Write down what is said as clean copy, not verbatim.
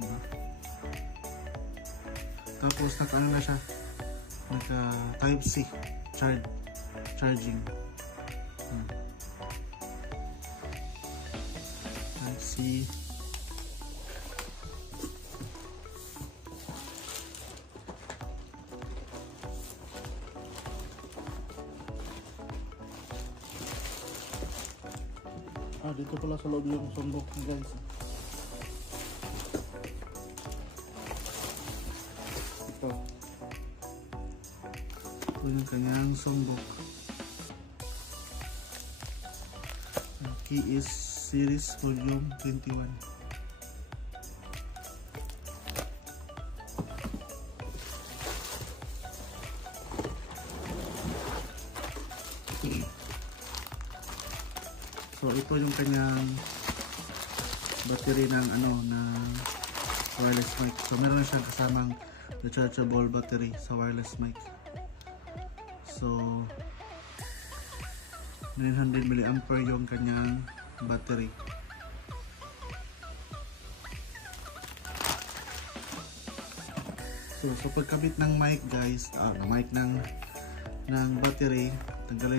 Diba? Tapos naka na siya, naka type C charging. Type C. Dito pala sa loob yung sumbok, guys. Ito yung kanyang sumbok. Key is series volume 21. So ito yung kanyang battery ng wireless mic. So meron siyang kasamang rechargeable battery sa wireless mic. So 900 mAh yung kanyang battery. So pagkabit ng mic, guys, mic ng battery, tanggalin